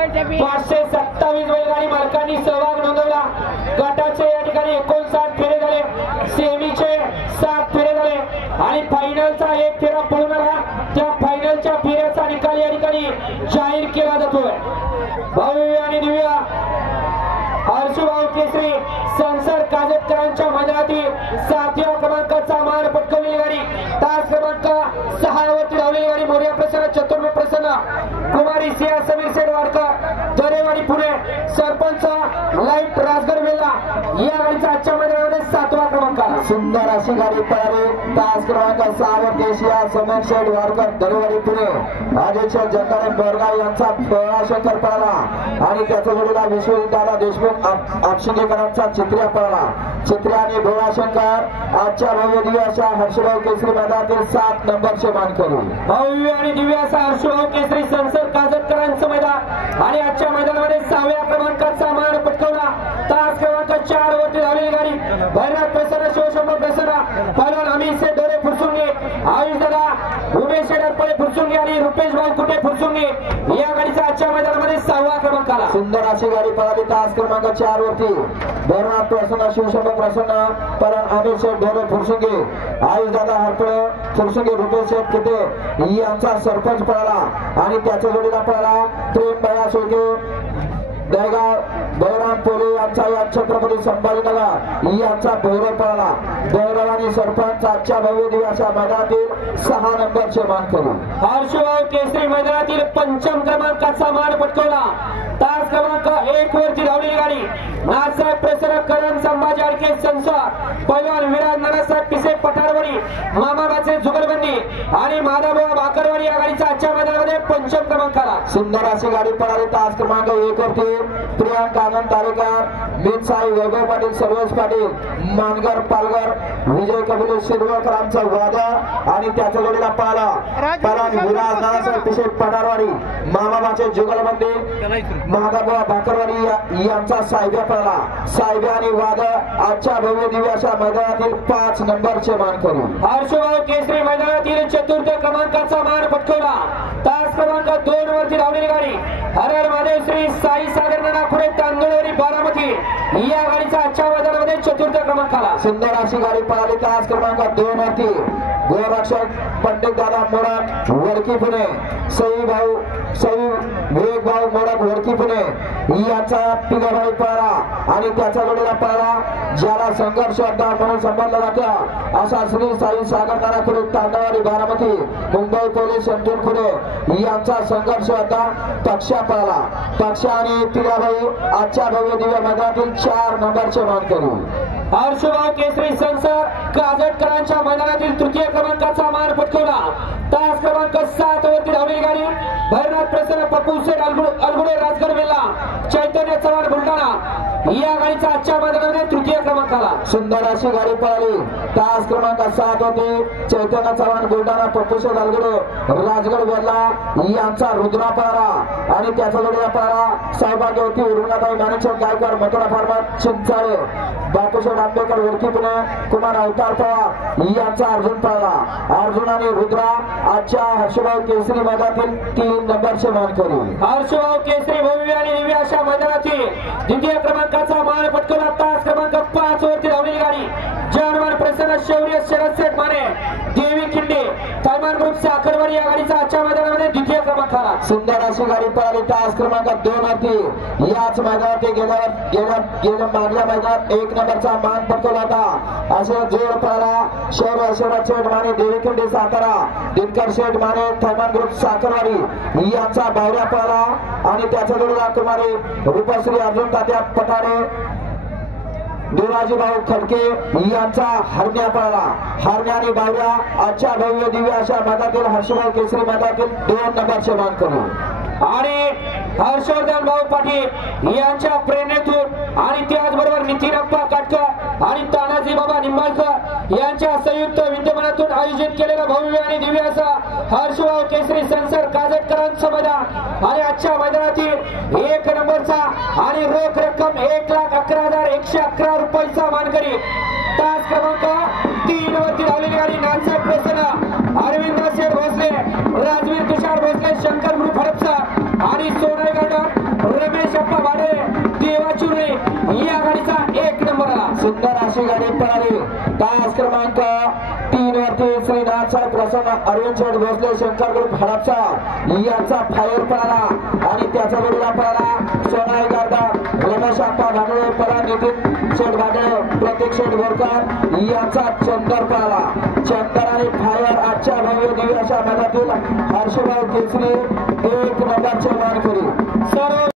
527 बैलगाडी मालकांनी सहभाग नोंदवला। गटाचे या ठिकाणी 59 फेरे झाले, सेमीचे 7 फेरे झाले आणि फायनलचा एक फेरा पळून आला। त्या फायनलच्या फेऱ्याचा निकाल या ठिकाणी जाहीर केला जातोय। भव्य आणि दिव्य हर्षभाऊ केसरी संसार काजतकरांच्या मैदानातील 7व्या क्रमांकाचा मान पटकवलेली गाडी, तास क्रमांक 6 वरती धावलेली गाडी मोर्या प्रसन्न चतुर्भ प्रसन्न कुमारी सिया समीर सेठ वाडकर दरेवाडी पुणे सरपंच लाईट राजगड वेल्ला या गाडीचा आजच्या मैदानामध्ये 7वा क्रमांक आला। सुंदर अशी गाडी पळाली, तास क्रमांक 6 वरती सिया समीर सेठ वाडकर दरेवाडी पुणे आदेश जगदाळे बोरगाव यांचा शंकर पळाला आणि त्याचा जोडीला विश्वदादा देशमुख आपशिंगेकरांचा चित्र्या पळाला। चित्र्या आणि भोळाशंकर आजच्या भव्य दिव्य अशा हर्षभाऊ केसरी मैदानातील 7 नंबरचे मानकरी। भव्य आणि दिव्य असा हर्षभाऊ केसरी संसार काजतकरांचं मैदान आणि आजच्या मैदानामध्ये 6व्या क्रमांकाचा मान पटकवला। तास क्रमांक 4 वरती धावलेली गाडी भैरनाथ प्रसन्न शिवशंभर प्रसन्न पहलवान अमित से डोरे फुरसुंगे आयुष दादा उमेश शेडरपळे फुरसुंगे आणि रुपेश भाऊ कुटे फुरसुंगे या गाडीचा आजच्या मैदानामध्ये 6वा क्रमांक आला। सुंदर अशी गाडी पळाली, तास क्रमांक 4 वरती भैरनाथ प्रसन्न शिवशंभर प्रसन्न पहलवान अमित से डोरे फुरसुंगे आयुष दादा हरपळे फुरसुंगे रुपेश शेठ कुटे यांचा सरपंच पळाला आणि त्याच्या जोडीला पळाला प्रेम भया सोगे दहगाव बळराम पोले यांचा या छत्रपती संभाजीनगर यांचा भैरव पळाला। भैरव आणि सरपंच आजच्या भव्य दिवसा मैदानातील 6 नंबरचे मानकरी। हर्षभाऊ केसरी मैदानातील 5म क्रमांकाचा मान पटकवला। तास क्रमांक 1 वरती धावलेली गाडी नाथसाहेब प्रसन्न करण संभाजी आडके संसार पैलवान विराज नानासाहेब पिसे पठारवाडी मामाबाचे जुगलबंदी आणि माधवराव भाकरवाडी या गाडीचा आजच्या मैदानामध्ये 5म क्रमांक आला। सुंदर अशी गाडी पळाली, तास क्रमांक 1 वरती प्रियांक आनंद तारेकर मीत साई वैभव पाटील सर्वेश पाटील मानगर पालघर विजय कपिल शिरवळकरांचा वादळ आणि त्याच्या जोडीला पळाला पहलवान विराज नानासाहेब पिसे पठारवाडी मामाबाचे जुगलबंदी महादाबा भाकरवाडी यांचा साहेब्या पळाला। साहेब्या आणि वादळ आजच्या भव्य दिव्य अशा मैदानातील 5 नंबरचे मानकरी। हर्षभाऊ केसरी मैदानातील 4th क्रमांकाचा मान पटकवला। तास क्रमांक 2 वरती धावलेली गाडी हर हर महादेव श्री साई सागर नानापुरे तांदूळवाडी बारामती या गाडीचा आजच्या मैदानामध्ये 4th क्रमांक आला। सुंदर अशी गाडी पळाली, तास क्रमांक 2 वरती गोरक्षक पंडित दादा मोडक वडकी पुणे सई विवेक भाऊ मोडक वडकी पुणे याचा पिगाभाई पळाला आणि त्याच्या जोडीला पळाला ज्याला संघर्ष अड्डा म्हणून संबोधला जातो असा श्री साई सागर नानापुरे तांदळवाडी बारामती मुंबई पोलीस शंतूर पुणे यांचा संघर्ष अड्डा पक्षा पळाला। पक्षा आणि पिगाभाई आजच्या भव्य दिव्य मैदानातील 4 नंबरचे मानकरी। हर्षभाऊ केसरी संसार काजतकरांच्या मैदानातील 3य क्रमांकाचा मान पटकवला। तास क्रमांक 7 वरती धावलेली गाडी भैरनाथ प्रसन्न पप्पू सेठ अलगुडे राजगड वेल्ला चैतन्य चव्हाण बुलढाणा या गाडीचा आजच्या मैदानामध्ये 3य क्रमांक आला। सुंदर अशी गाडी पळाली, तास क्रमांक 7 होती चैतन्य चव्हाण बुलढाणा पप्पू सेठ अलगुडे राजगड वेल्ला यांचा रुद्रा पळाला आणि त्याचा जोडीला पळाला सौभाग्यवती उर्मिलाबाई माणिकशेठ गायकवाड मथुरा फार्मर चिंचाळे बापूशेठ आंबेकर वडकी पुणे कुमार अवतार पवार यांचा अर्जुन पळाला। अर्जुन आणि रुद्रा आजच्या हर्षभाऊ केसरी मैदानातील 3 नंबरचे मानकरी। हर्षभाऊ केसरी भव्य आणि दिव्य अशा मैदानातील 2य क्रमांकाचा मान पटकवला। तास क्रमांक 5 वरती धावलेली गाडी जवान प्रसन्न शौर्य शरद सेठ माने देवी खिंडे थैमान ग्रुप साखरवाडी या गाडीचा आजच्या मैदानामध्ये 2य क्रमांक आला। सुंदर अशी गाडी पळाली, तास क्रमांक 2 वरती याच मैदानात गेल्या मागल्या मैदानात 1 नंबरचा मान पटकवला होता। असे जोड पळाला शौर्य शरद सेठ माने देवी खिंडे सातारा दिनकर शेठ माने थैमान ग्रुप साखरवाडी यांचा बावऱ्या पळाला आणि त्याच्या जोडीला कुमारी रूपश्री अर्जुन तात्या पठारे देवराजी भाऊ खडके यांचा हरण्या पळाला। हरण्या आणि बावऱ्या आजच्या भव्य दिव्य अशा मैदानातील हर्षभाऊ केसरी मैदानातील 2 नंबरचे मानकरी। आणि हर्षवर्धन भाऊ पाटील यांच्या प्रेरणेतून आणि त्याचबरोबर नितीनप्पा काटकर आणि तानाजी बाबा निंबाळकर यांच्या संयुक्त विद्यमानातून आयोजित केलेला भव्य आणि दिव्य असा हर्षभाऊ केसरी संसार काजतकरांचं मैदान आणि आजच्या मैदानातील 1 नंबरचा आणि रोख रक्कम 1,11,111 रुपयाचा मानकरी तास क्रमांक 3 वरती धावलेली गाडी नाथसाहेब प्रसन्न अरविंद शेठ भोसले राजवीर तुषार भोसले शंकर ग्रुप हडपसर आणि सोनाई गार्डन तास क्रमांक 3 वरती श्री नाथसाहेब प्रसन्न अरविंद शेठ भोसले शंकर ग्रुप हडपचा यांचा फायर पळाला आणि त्याचा बरोबर पळाला सोनाई गार्डा रमेश आप्पा भागळे पळा नितीन शेठ भागळे प्रतीक शेठ बोरकर यांचा चंदर पळाला. चंदर आणि फायर आजच्या भव्य दिव्य अशा मैदानातील हर्षभाऊ केसरी